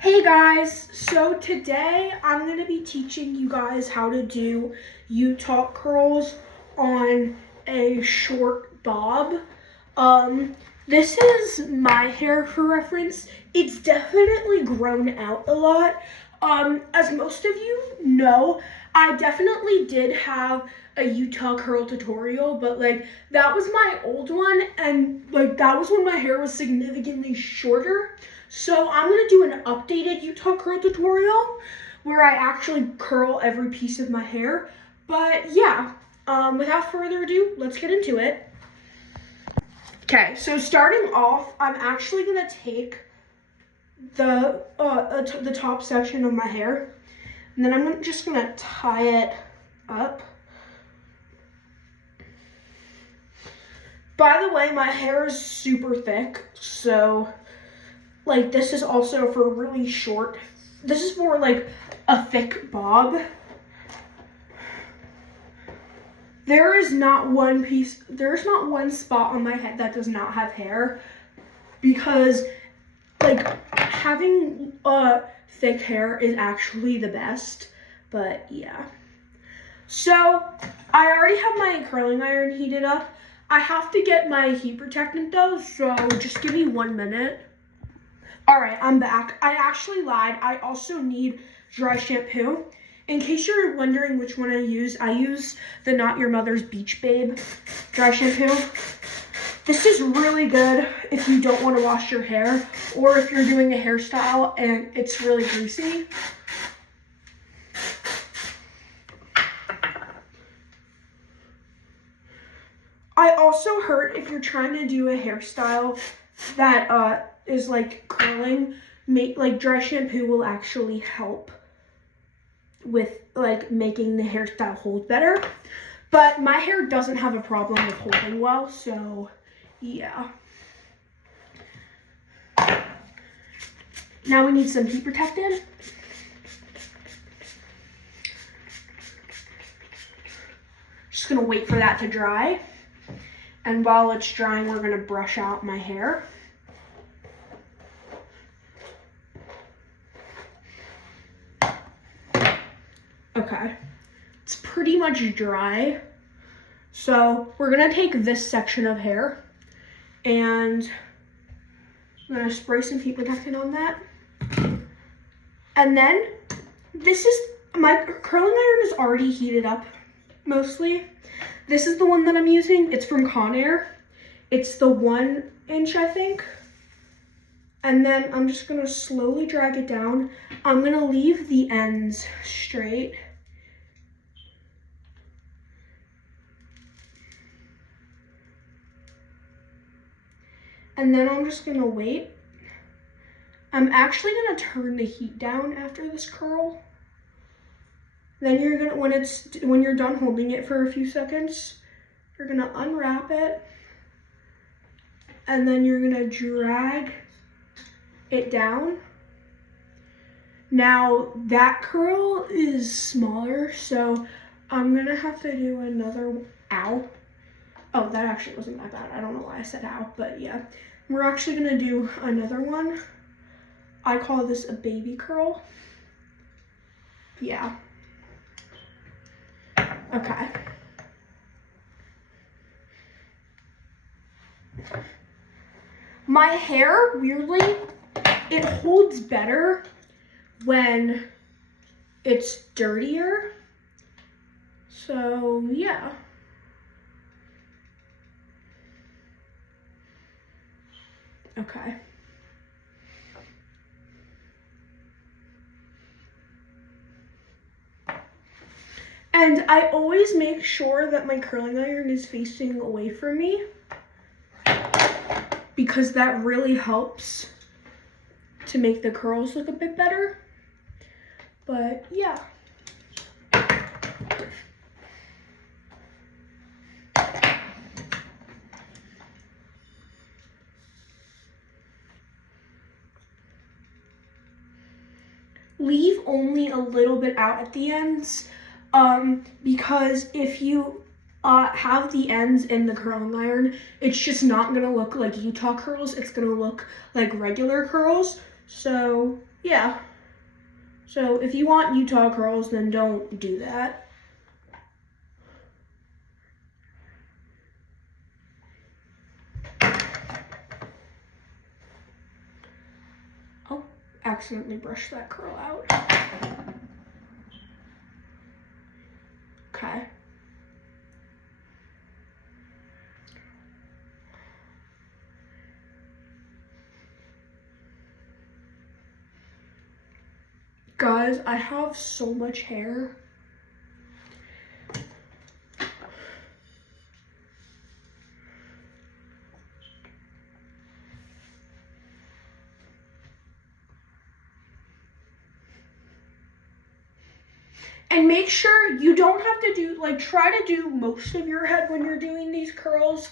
Hey guys, so today I'm going to be teaching you guys how to do U-top curls on a short bob. This is my hair for reference. It's definitely grown out a lot. As most of you know, I definitely did have a U-top curl tutorial, but that was my old one, and that was when my hair was significantly shorter. So I'm gonna do an updated U-top curl tutorial where I actually curl every piece of my hair. But yeah, without further ado, let's get into it. Okay, so starting off, I'm actually gonna take the top section of my hair, and then I'm just gonna tie it up. By the way, my hair is super thick, so this is also for really short. This is for a thick bob. There's not one spot on my head that does not have hair, because having thick hair is actually the best. But yeah. So I already have my curling iron heated up. I have to get my heat protectant though, so just give me 1 minute. All right, I'm back. I actually lied. I also need dry shampoo. In case you're wondering which one I use the Not Your Mother's Beach Babe dry shampoo. This is really good if you don't want to wash your hair, or if you're doing a hairstyle and it's really greasy. I also heard if you're trying to do a hairstyle that is curling, dry shampoo will actually help with making the hairstyle hold better. But my hair doesn't have a problem with holding well, so yeah. Now we need some heat protectant. Just gonna wait for that to dry. And while it's drying, we're gonna brush out my hair. Okay, it's pretty much dry. So we're gonna take this section of hair and I'm gonna spray some heat protectant on that. And then my curling iron is already heated up mostly. This is the one that I'm using. It's from Conair. It's the 1 inch, I think. And then I'm just gonna slowly drag it down. I'm gonna leave the ends straight. And then I'm just gonna wait. I'm actually gonna turn the heat down after this curl. Then you're gonna, when you're done holding it for a few seconds, you're gonna unwrap it, and then you're gonna drag it down. Now that curl is smaller, so I'm gonna have to do another, ow. Oh, that actually wasn't that bad. I don't know why I said ow, but yeah. We're actually gonna do another one. I call this a baby curl. Yeah. Okay. My hair, weirdly, it holds better when it's dirtier. So, yeah. Okay. And I always make sure that my curling iron is facing away from me, because that really helps to make the curls look a bit better. But yeah. Leave only a little bit out at the ends, because if you have the ends in the curling iron, it's just not gonna look like U-top curls. It's gonna look like regular curls. So yeah. So if you want Utah curls, then don't do that. Oh, accidentally brushed that curl out. Okay. Guys, I have so much hair. And make sure you don't have to do, like, try to do most of your head when you're doing these curls.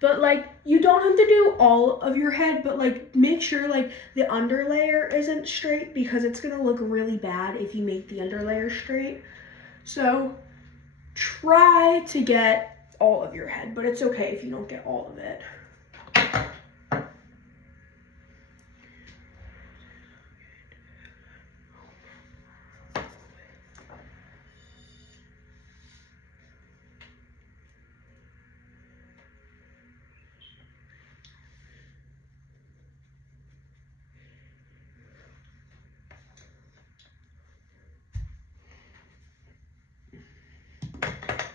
But, like, you don't have to do all of your head, but, like, make sure, like, the underlayer isn't straight because it's going to look really bad if you make the underlayer straight. So, try to get all of your head, but it's okay if you don't get all of it.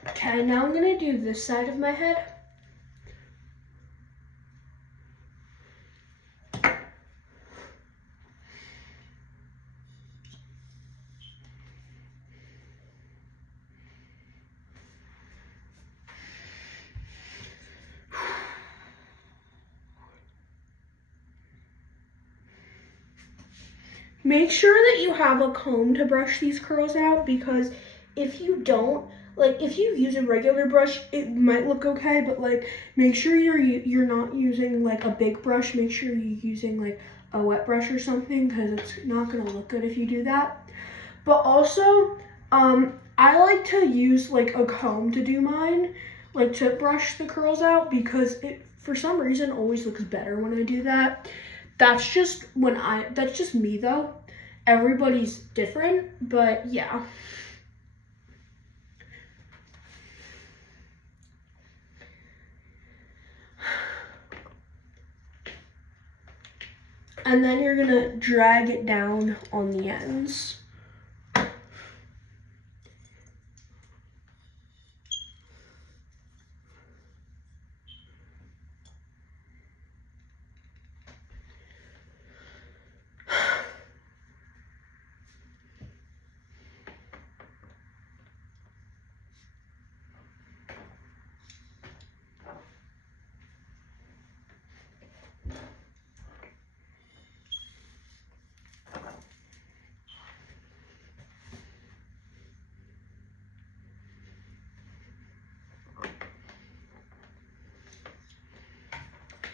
Okay, now I'm gonna do this side of my head. Make sure that you have a comb to brush these curls out, because if you don't, like, if you use a regular brush, it might look okay, but, like, make sure you're not using, like, a big brush. Make sure you're using, like, a wet brush or something, because it's not going to look good if you do that. But also, I like to use, like, a comb to do mine, like, to brush the curls out, because it, for some reason, always looks better when I do that. That's just me though. Everybody's different, but yeah. And then you're gonna drag it down on the ends.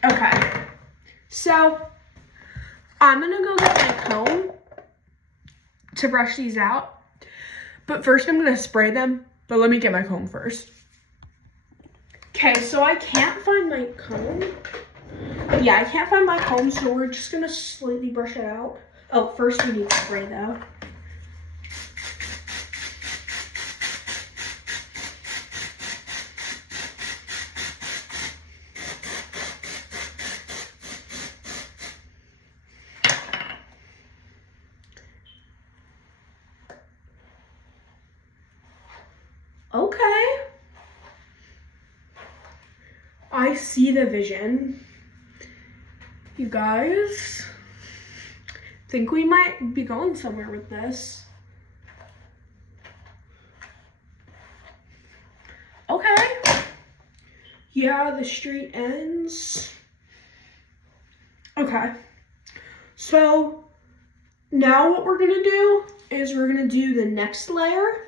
Okay, so I'm gonna go get my comb to brush these out, but first I'm gonna spray them, but let me get my comb first. Okay, so I can't find my comb. Yeah, I can't find my comb, so we're just gonna slightly brush it out. Oh, first we need to spray though. Okay. I see the vision. You guys, think we might be going somewhere with this. Okay. Yeah, the straight ends. Okay. So now what we're gonna do is we're gonna do the next layer.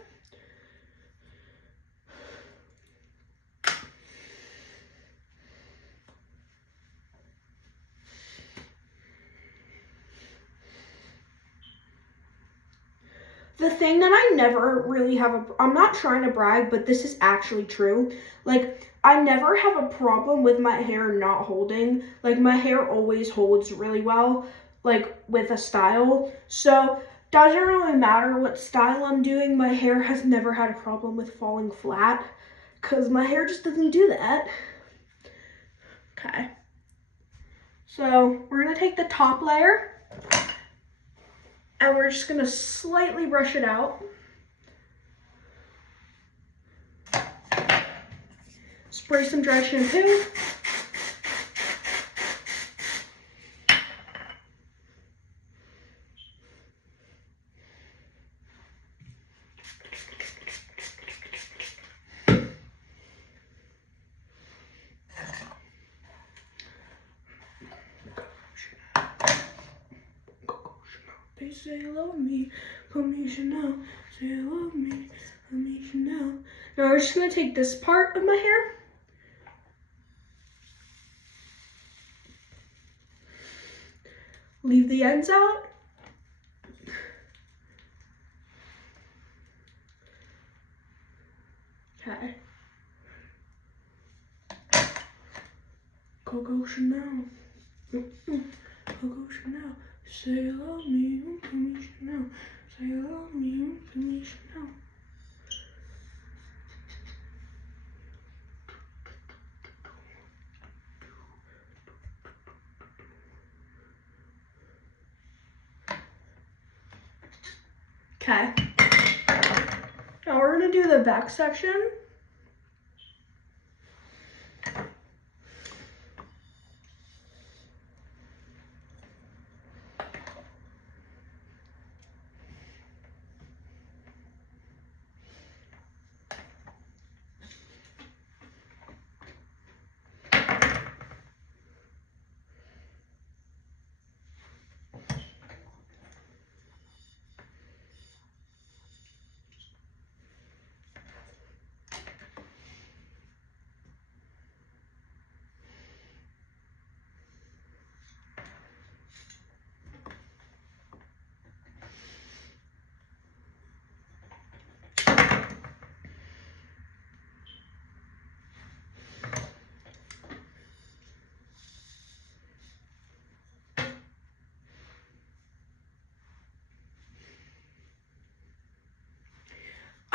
The thing that I never really have I'm not trying to brag, but this is actually true. Like, I never have a problem with my hair not holding. Like, my hair always holds really well. like with a style. So doesn't really matter what style I'm doing. My hair has never had a problem with falling flat because my hair just doesn't do that. Okay. So we're gonna take the top layer and we're just gonna slightly brush it out. Spray some dry shampoo. They say love me, put me Chanel. Say love me, put me Chanel. Now we're just gonna take this part of my hair. Leave the ends out. Okay. Coco Chanel. Coco Chanel. Say love me, put me Chanel. Say love me, put me Chanel. Okay. Now we're gonna do the back section.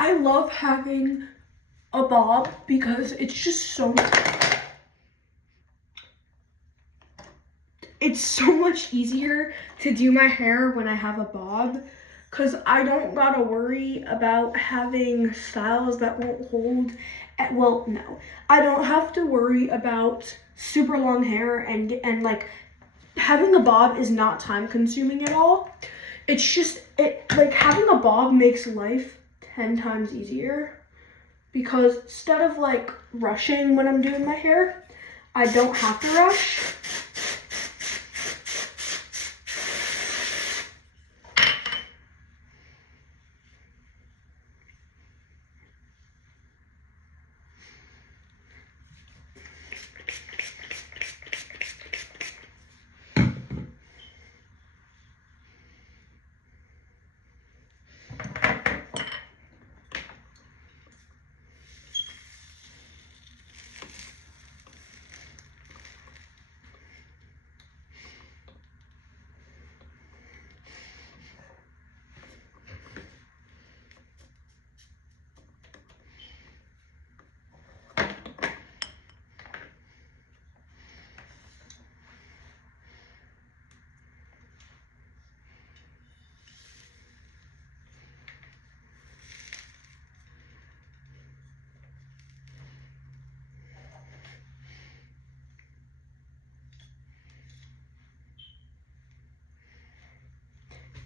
I love having a bob because it's just so much easier to do my hair when I have a bob, because I don't gotta worry about having styles that won't hold. Well, no, I don't have to worry about super long hair, and like having a bob is not time consuming at all. It's just, like having a bob makes life 10 times easier, because instead of like rushing when I'm doing my hair, I don't have to rush.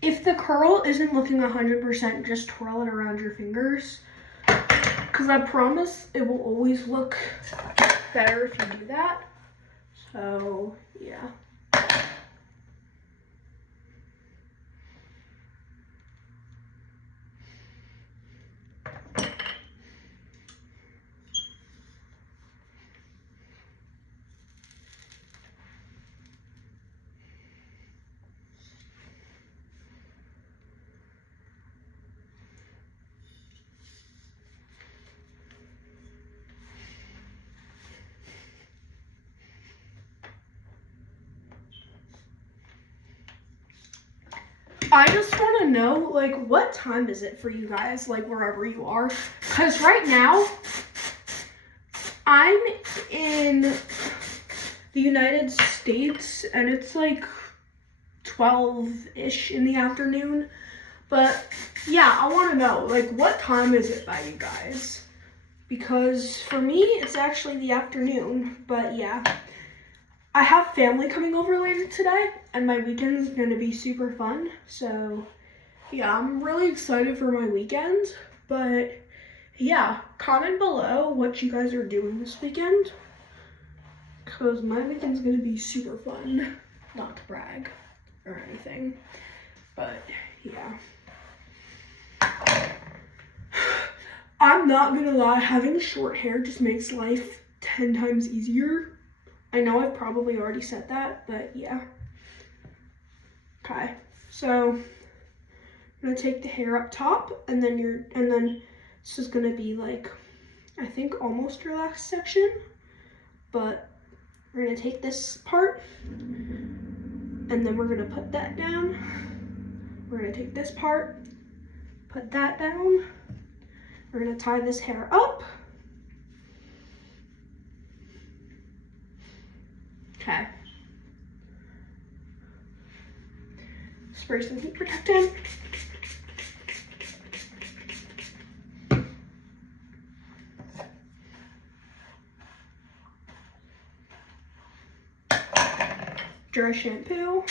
If the curl isn't looking 100%, just twirl it around your fingers, because I promise it will always look better if you do that. So, yeah. I just want to know, like, what time is it for you guys, like, wherever you are? Because right now, I'm in the United States, and it's, like, 12-ish in the afternoon. But, yeah, I want to know, like, what time is it by you guys? Because for me, it's actually the afternoon, but, yeah. I have family coming over later today, and my weekend's going to be super fun. So, yeah, I'm really excited for my weekend. But, yeah, comment below what you guys are doing this weekend. Because my weekend's going to be super fun. Not to brag or anything. But, yeah. I'm not going to lie, having short hair just makes life 10 times easier. I know I've probably already said that, but yeah. Okay, so I'm gonna take the hair up top, and then this is gonna be like, I think almost your last section, but we're gonna take this part, and then we're gonna put that down. We're gonna take this part, put that down. We're gonna tie this hair up. Okay. Spray some heat protectant. Dry shampoo.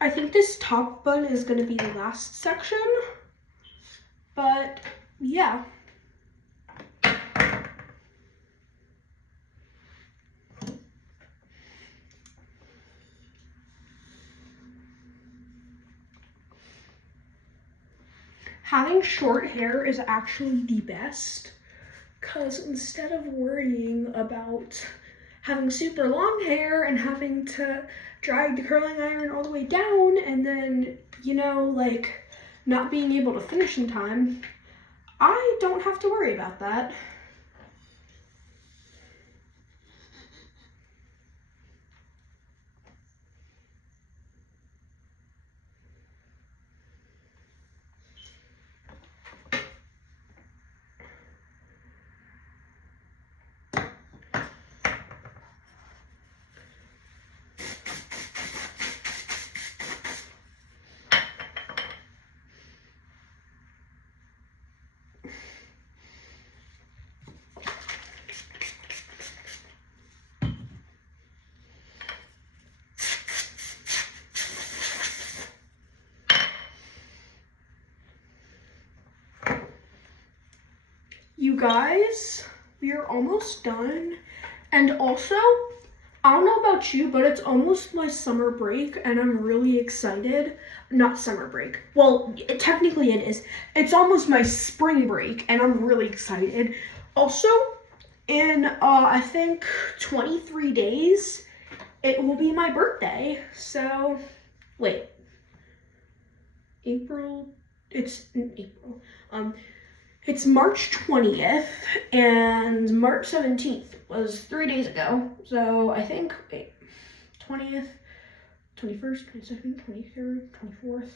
I think this top bun is going to be the last section, but yeah. Having short hair is actually the best, because instead of worrying about having super long hair and having to drag the curling iron all the way down and then, you know, like not being able to finish in time, I don't have to worry about that. You guys, we are almost done. And also, I don't know about you, but it's almost my summer break and I'm really excited. Not summer break. Well, technically it is. It's almost my spring break and I'm really excited. Also, in I think 23 days, it will be my birthday. So, wait. It's in April. It's March 20th, and March 17th was 3 days ago. So I think, wait, 20th, 21st, 22nd, 23rd, 24th,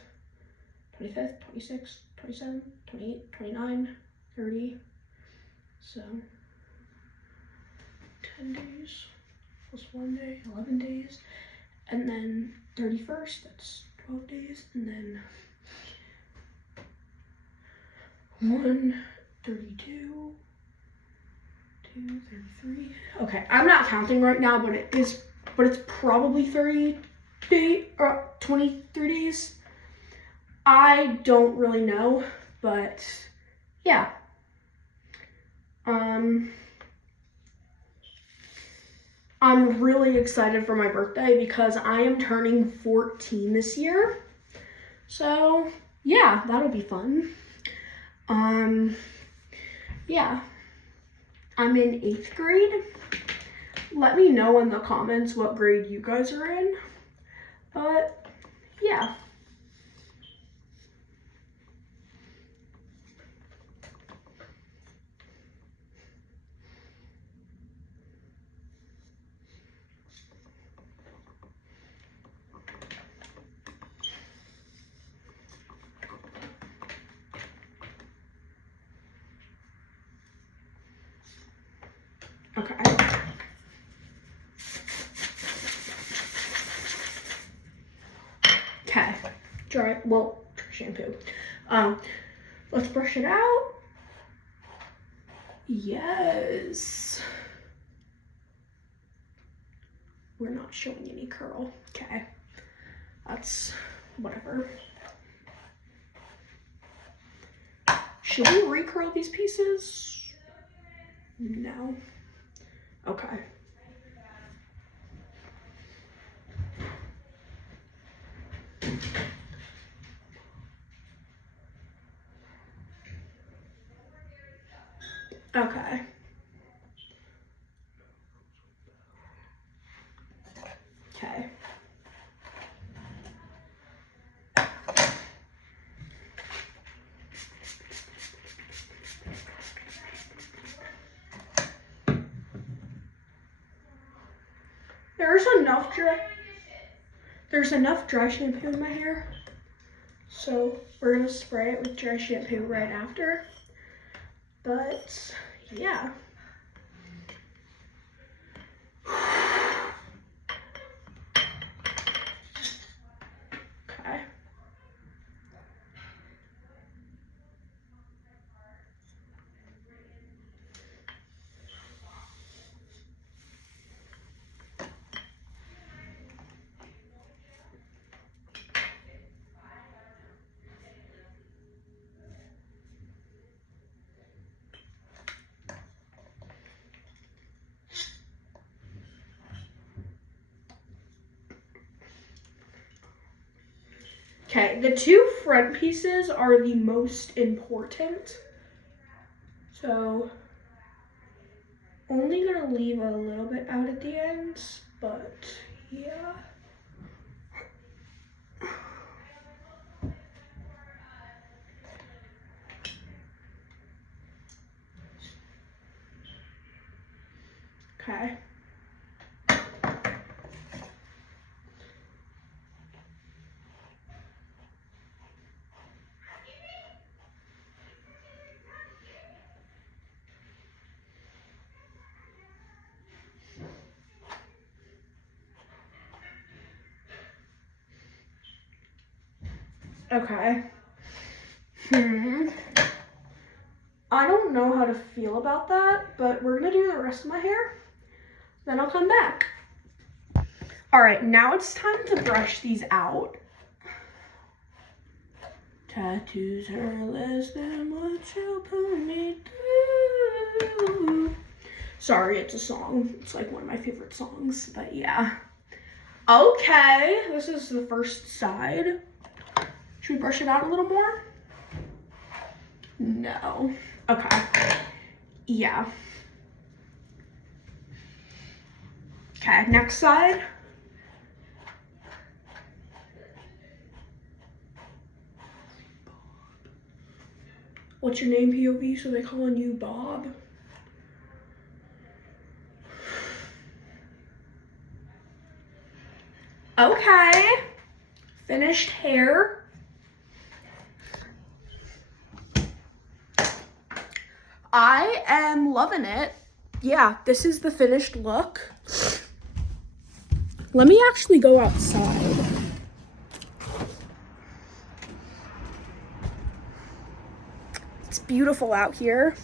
25th, 26th, 27th, 28th, 29th, 30. So 10 days plus 1 day, 11 days. And then 31st, that's 12 days. And then 32, 2, 33. Okay, I'm not counting right now, but it's probably 23 days. I don't really know, but yeah. I'm really excited for my birthday because I am turning 14 this year. So yeah, that'll be fun. Yeah. I'm in 8th grade. Let me know in the comments what grade you guys are in. But yeah. Okay. Okay. Dry shampoo. Let's brush it out. Yes. We're not showing any curl. Okay. That's whatever. Should we recurl these pieces? No. Okay. Okay. Okay. There's enough dry shampoo in my hair. So we're gonna spray it with dry shampoo right after. But yeah. Okay. Okay, the two front pieces are the most important. So, only gonna leave a little bit out at the ends, but yeah. Okay. Okay. I don't know how to feel about that, but we're gonna do the rest of my hair, then I'll come back. All right, now it's time to brush these out. Tattoos are less than what you put me through. Sorry, it's a song. It's like one of my favorite songs, but yeah. Okay, this is the first side. Should we brush it out a little more? No. Okay. Yeah. Okay, next side. What's your name, POV? So they calling you Bob? Okay. Finished hair. I am loving it. Yeah, this is the finished look. Let me actually go outside. It's beautiful out here.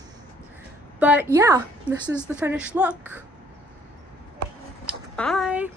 But yeah, this is the finished look. Bye.